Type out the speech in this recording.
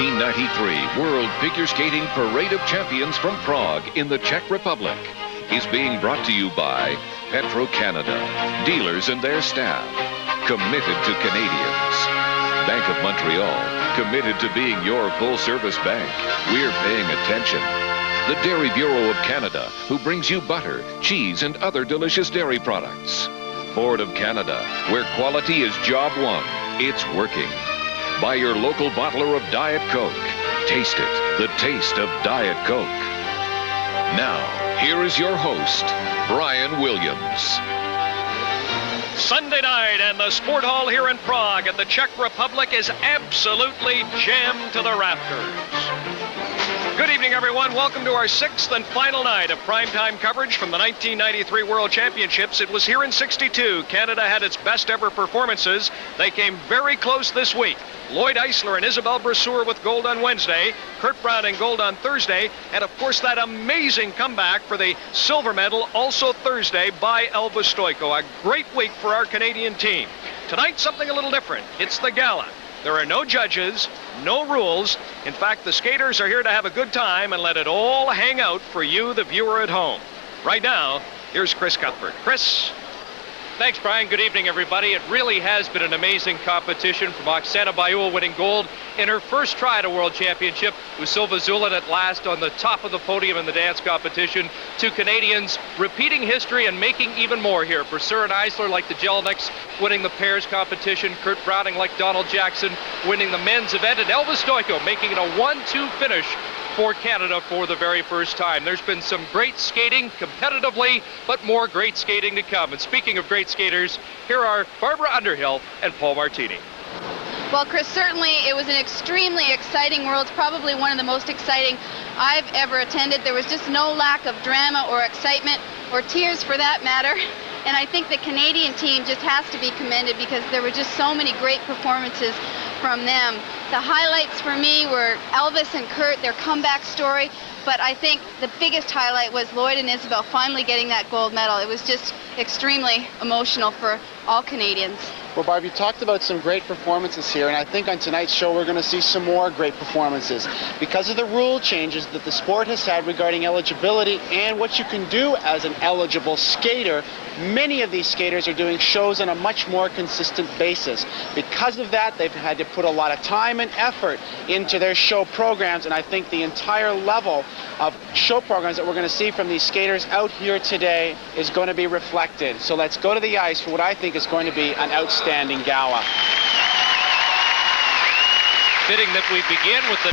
1993 World Figure Skating Parade of Champions from Prague in the Czech Republic is being brought to you by Petro-Canada, dealers and their staff, committed to Canadians. Bank of Montreal, committed to being your full-service bank. We're paying attention. The Dairy Bureau of Canada, who brings you butter, cheese, and other delicious dairy products. Ford of Canada, where quality is job one. It's working. By your local bottler of Diet Coke. Taste it, the taste of Diet Coke. Now, here is your host, Brian Williams. Sunday night, and the Sport Hall here in Prague at the Czech Republic is absolutely jammed to the rafters. Good evening, everyone. Welcome to our sixth and final night of primetime coverage from the 1993 World Championships. It was here in '62. Canada had its best ever performances. They came very close this week. Lloyd Eisler and Isabelle Brasseur with gold on Wednesday, Kurt Browning gold on Thursday, and of course that amazing comeback for the silver medal also Thursday by Elva Stojko. A great week for our Canadian team. Tonight, something a little different. It's the gala. There are no judges, no rules. In fact, the skaters are here to have a good time and let it all hang out for you, the viewer at home. Right now, here's Chris Cuthbert. Chris. Thanks, Brian. Good evening, everybody. It really has been an amazing competition, from Oksana Baiul winning gold in her first try at a World Championship, with Silva Zulin at last on the top of the podium in the dance competition, to Canadians repeating history and making even more here. Brasseur and Eisler, like the Jelenics, winning the pairs competition. Kurt Browning, like Donald Jackson, winning the men's event. And Elva Stojko making it a 1-2 finish for Canada for the very first time. There's been some great skating competitively, but more great skating to come. And speaking of great skaters, here are Barbara Underhill and Paul Martini. Well, Chris, certainly it was an extremely exciting Worlds, probably one of the most exciting I've ever attended. There was just no lack of drama or excitement or tears for that matter. And I think the Canadian team just has to be commended because there were just so many great performances from them. The highlights for me were Elvis and Kurt, their comeback story, but I think the biggest highlight was Lloyd and Isabelle finally getting that gold medal. It was just extremely emotional for all Canadians. Well, Barb, you talked about some great performances here, and I think on tonight's show we're going to see some more great performances. Because of the rule changes that the sport has had regarding eligibility and what you can do as an eligible skater, many of these skaters are doing shows on a much more consistent basis. Because of that, they've had to put a lot of time and effort into their show programs, and I think the entire level of show programs that we're going to see from these skaters out here today is going to be reflected. So let's go to the ice for what I think is going to be an outstanding gala. Fitting that we begin with the